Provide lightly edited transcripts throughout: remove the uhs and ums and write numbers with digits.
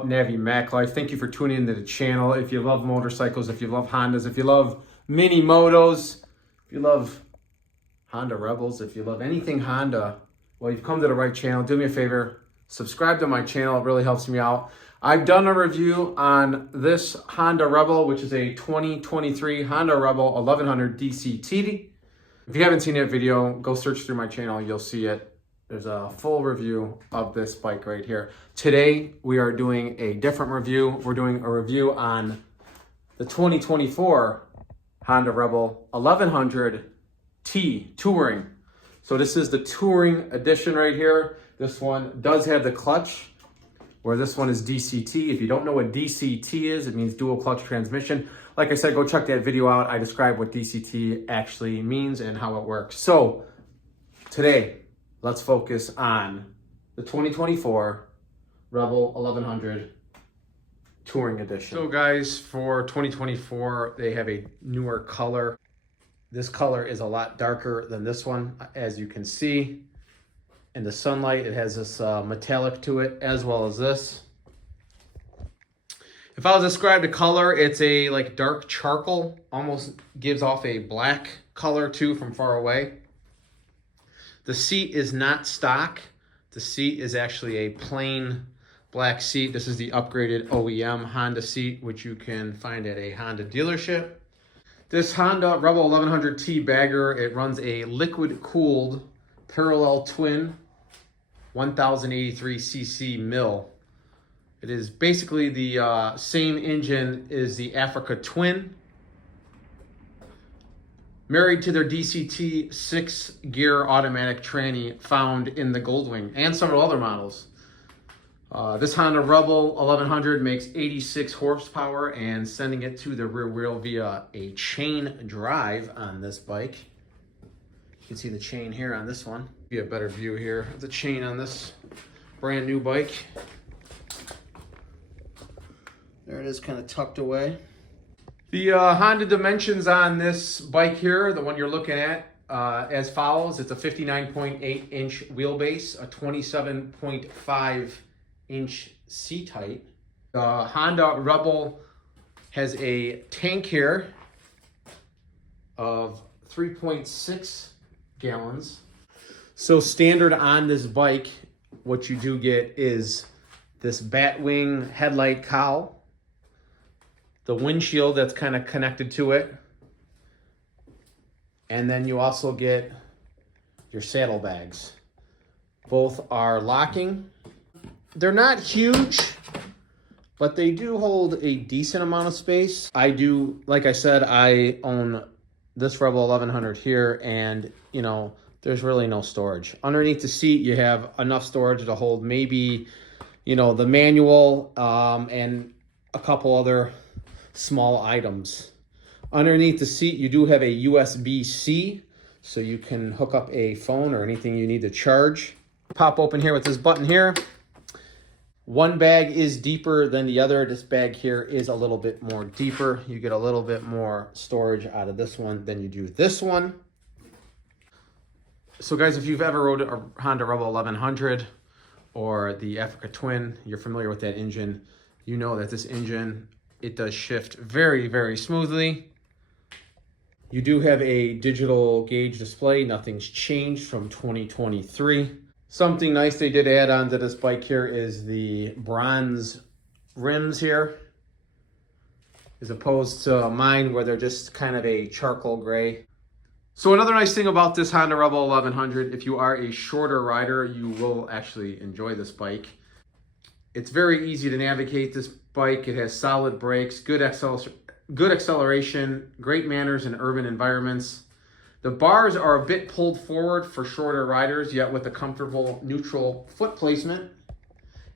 up? Navi Mac Life. Thank you for tuning into the channel. If you love motorcycles, if you love Hondas, if you love mini motos, if you love Honda Rebels, if you love anything Honda, well, you've come to the right channel. Do me a favor, subscribe to my channel. It really helps me out. I've done a review on this Honda Rebel, which is a 2023 Honda Rebel 1100 DCT. If you haven't seen that video, go search through my channel. You'll see it. There's a full review of this bike right here. Today, we are doing a different review. We're doing a review on the 2024 Honda Rebel 1100T Touring. So this is the Touring edition right here. This one does have the clutch, where this one is DCT. If you don't know what DCT is, it means dual clutch transmission. Like I said, go check that video out. I describe what DCT actually means and how it works. So today, let's focus on the 2024 Rebel 1100 Touring Edition. So guys, for 2024, they have a newer color. This color is a lot darker than this one, as you can see. In the sunlight, it has this metallic to it, as well as this. If I was to describe the color, it's a like dark charcoal, almost gives off a black color too from far away. The seat is not stock. The seat is actually a plain black seat. This is the upgraded OEM Honda seat, which you can find at a Honda dealership. This Honda Rebel 1100T bagger, it runs a liquid-cooled parallel twin 1083cc mill. It is basically the same engine as the Africa Twin, married to their DCT 6-gear automatic tranny found in the Goldwing and several other models. This Honda Rebel 1100 makes 86 horsepower, and sending it to the rear wheel via a chain drive on this bike. You can see the chain here on this one. Be a better view here of the chain on this brand new bike. There it is, kind of tucked away. The Honda dimensions on this bike here, the one you're looking at, as follows. It's a 59.8-inch wheelbase, a 27.5-inch seat height. The Honda Rebel has a tank here of 3.6 gallons. So standard on this bike, what you do get is this Batwing headlight cowl, the windshield that's kind of connected to it, and then you also get your saddlebags. Both are locking. They're not huge, but they do hold a decent amount of space. I do, like I said, I own this Rebel 1100 here, and you know, there's really no storage. Underneath the seat, you have enough storage to hold maybe, you know, the manual and a couple other small items. Underneath the seat, you do have a USB-C, so you can hook up a phone or anything you need to charge. Pop open here with this button here. One bag is deeper than the other. This bag here is a little bit more deeper. You get a little bit more storage out of this one than you do this one. So guys, if you've ever rode a Honda Rebel 1100 or the Africa Twin, you're familiar with that engine. You know that this engine, it does shift very, very smoothly. You do have a digital gauge display. Nothing's changed from 2023. Something nice they did add onto this bike here is the bronze rims here, as opposed to mine where they're just kind of a charcoal gray. So another nice thing about this Honda Rebel 1100, if you are a shorter rider, you will actually enjoy this bike. It's very easy to navigate this bike. It has solid brakes, good acceleration, great manners in urban environments. The bars are a bit pulled forward for shorter riders, yet with a comfortable neutral foot placement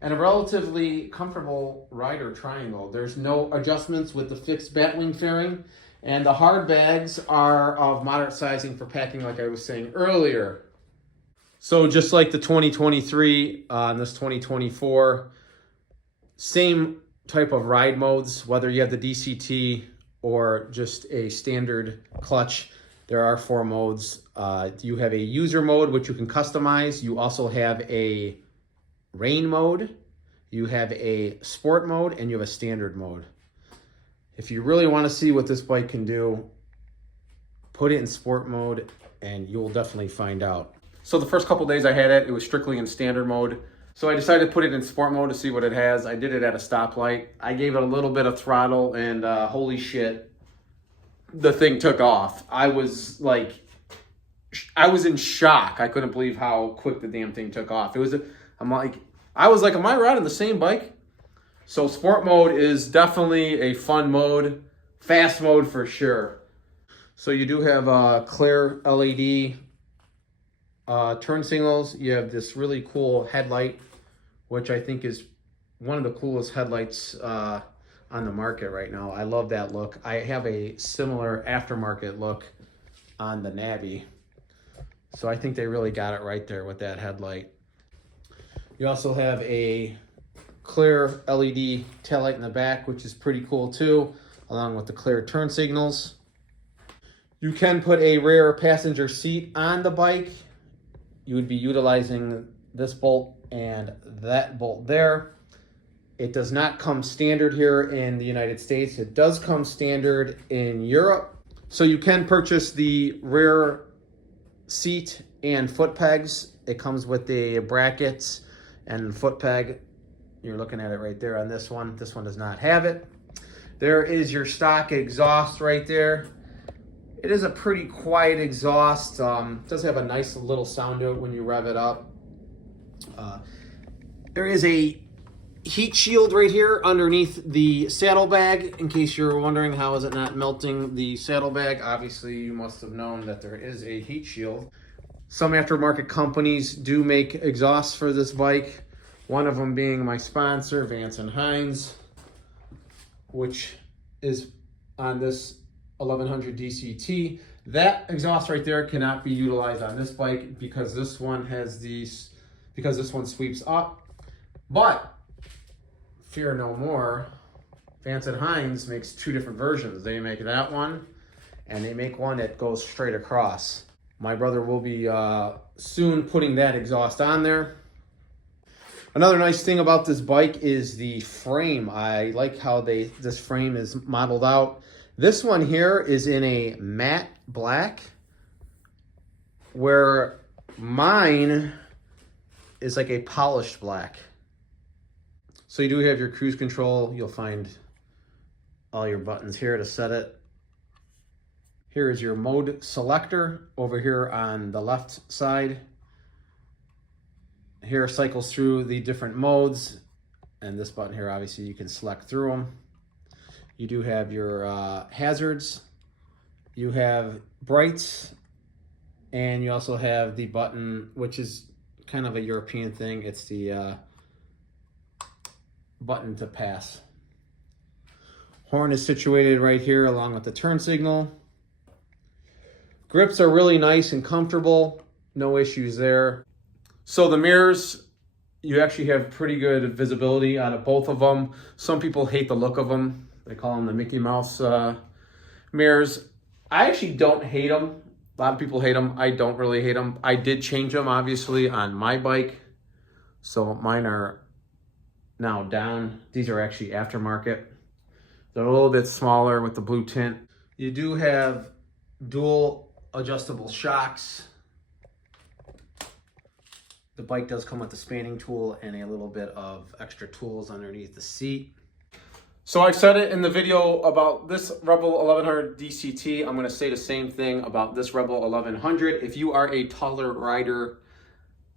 and a relatively comfortable rider triangle. There's no adjustments with the fixed Batwing fairing, and the hard bags are of moderate sizing for packing, like I was saying earlier. So just like the 2023 and this 2024, same type of ride modes, whether you have the DCT or just a standard clutch. There are 4 modes. You have a user mode, which you can customize. You also have a rain mode. You have a sport mode and you have a standard mode. If you really want to see what this bike can do, put it in sport mode and you'll definitely find out. So the first couple days I had it, it was strictly in standard mode. So I decided to put it in sport mode to see what it has. I did it at a stoplight. I gave it a little bit of throttle and holy shit, the thing took off. I was in shock. I couldn't believe how quick the damn thing took off. I was like, am I riding the same bike? So sport mode is definitely a fun mode. Fast mode for sure. So you do have clear LED turn signals. You have this really cool headlight, which I think is one of the coolest headlights on the market right now. I love that look. I have a similar aftermarket look on the Navi. So I think they really got it right there with that headlight. You also have a clear LED taillight in the back, which is pretty cool too, along with the clear turn signals. You can put a rear passenger seat on the bike. You would be utilizing this bolt and that bolt there. It does not come standard here in the United States. It does come standard in Europe. So you can purchase the rear seat and foot pegs. It comes with the brackets and foot peg. You're looking at it right there on this one. This one does not have it. There is your stock exhaust right there. It is a pretty quiet exhaust. It does have a nice little sound to it when you rev it up. There is a heat shield right here underneath the saddlebag. In case you're wondering how is it not melting the saddlebag, obviously you must have known that there is a heat shield. Some aftermarket companies do make exhausts for this bike. One of them being my sponsor, Vance & Hines, which is on this 1100 DCT. That exhaust right there cannot be utilized on this bike because this one sweeps up. But fear no more, Vance & Hines makes two different versions. They make that one and they make one that goes straight across. My brother will be soon putting that exhaust on there. Another nice thing about this bike is the frame. I like how this frame is modeled out. This one here is in a matte black, where mine is like a polished black. So you do have your cruise control. You'll find all your buttons here to set it. Here is your mode selector over here on the left side. Here cycles through the different modes, and this button here, obviously you can select through them. You do have your hazards, you have brights, and you also have the button, which is kind of a European thing. It's the button to pass. Horn is situated right here along with the turn signal. Grips are really nice and comfortable, no issues there. So the mirrors, you actually have pretty good visibility out of both of them. Some people hate the look of them. They call them the Mickey Mouse mirrors. I actually don't hate them. A lot of people hate them. I don't really hate them. I did change them, obviously, on my bike. So mine are now down. These are actually aftermarket. They're a little bit smaller with the blue tint. You do have dual adjustable shocks. The bike does come with a spanning tool and a little bit of extra tools underneath the seat. So I said it in the video about this Rebel 1100 DCT. I'm going to say the same thing about this Rebel 1100. If you are a taller rider,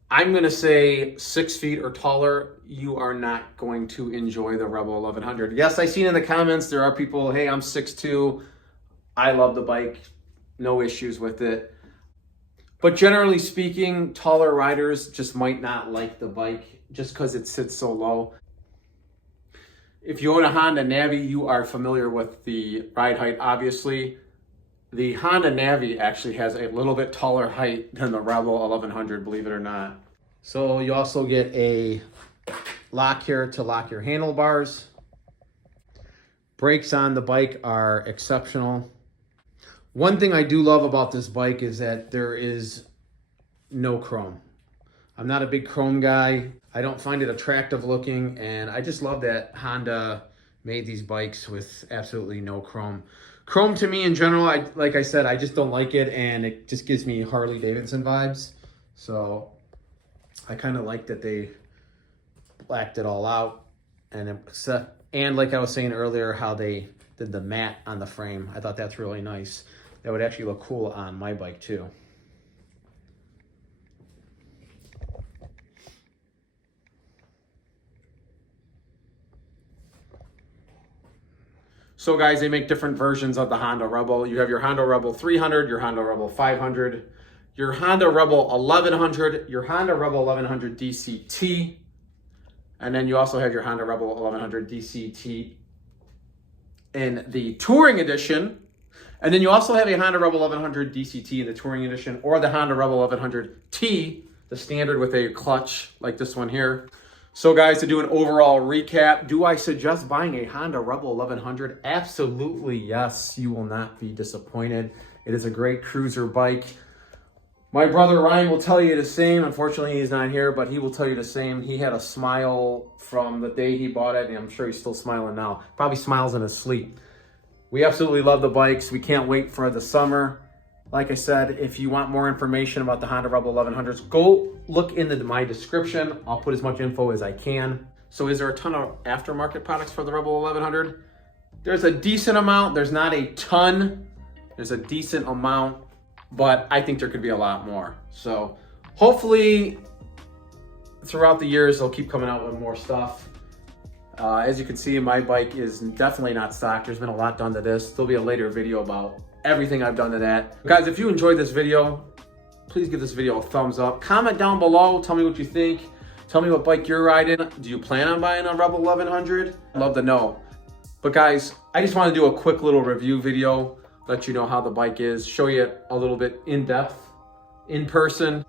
I'm going to say 6 feet or taller, you are not going to enjoy the Rebel 1100. Yes, I've seen in the comments there are people, hey, I'm 6'2". I love the bike. No issues with it. But generally speaking, taller riders just might not like the bike just because it sits so low. If you own a Honda Navi, you are familiar with the ride height, obviously. The Honda Navi actually has a little bit taller height than the Rebel 1100, believe it or not. So you also get a lock here to lock your handlebars. Brakes on the bike are exceptional. One thing I do love about this bike is that there is no chrome. I'm not a big chrome guy. I don't find it attractive looking, and I just love that Honda made these bikes with absolutely no chrome. Chrome to me in general, like I said, I just don't like it, and it just gives me Harley Davidson vibes. So I kind of like that they blacked it all out. And like I was saying earlier, how they did the matte on the frame. I thought that's really nice. That would actually look cool on my bike too. So guys, they make different versions of the Honda Rebel. You have your Honda Rebel 300, your Honda Rebel 500, your Honda Rebel 1100, your Honda Rebel 1100 DCT, and then you also have your Honda Rebel 1100 DCT in the Touring Edition. And then you also have a Honda Rebel 1100 DCT in the Touring Edition, or the Honda Rebel 1100T, the standard with a clutch like this one here. So guys, to do an overall recap, do I suggest buying a Honda Rebel 1100? Absolutely yes, you will not be disappointed. It is a great cruiser bike. My brother Ryan will tell you the same. Unfortunately, he's not here, but he will tell you the same. He had a smile from the day he bought it, and I'm sure he's still smiling now. Probably smiles in his sleep. We absolutely love the bikes. We can't wait for the summer. Like I said, if you want more information about the Honda Rebel 1100s, go look into my description. I'll put as much info as I can. So is there a ton of aftermarket products for the Rebel 1100? There's a decent amount. There's not a ton. There's a decent amount, but I think there could be a lot more. So hopefully throughout the years, they'll keep coming out with more stuff. As you can see, my bike is definitely not stock. There's been a lot done to this. There'll be a later video about everything I've done to that. Guys, if you enjoyed this video, please give this video a thumbs up. Comment down below. Tell me what you think. Tell me what bike you're riding. Do you plan on buying a Rebel 1100? I'd love to know. But guys, I just want to do a quick little review video, let you know how the bike is, show you a little bit in depth, in person.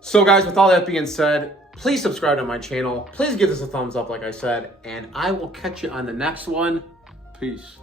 So guys, with all that being said, please subscribe to my channel. Please give this a thumbs up, like I said, and I will catch you on the next one. Peace.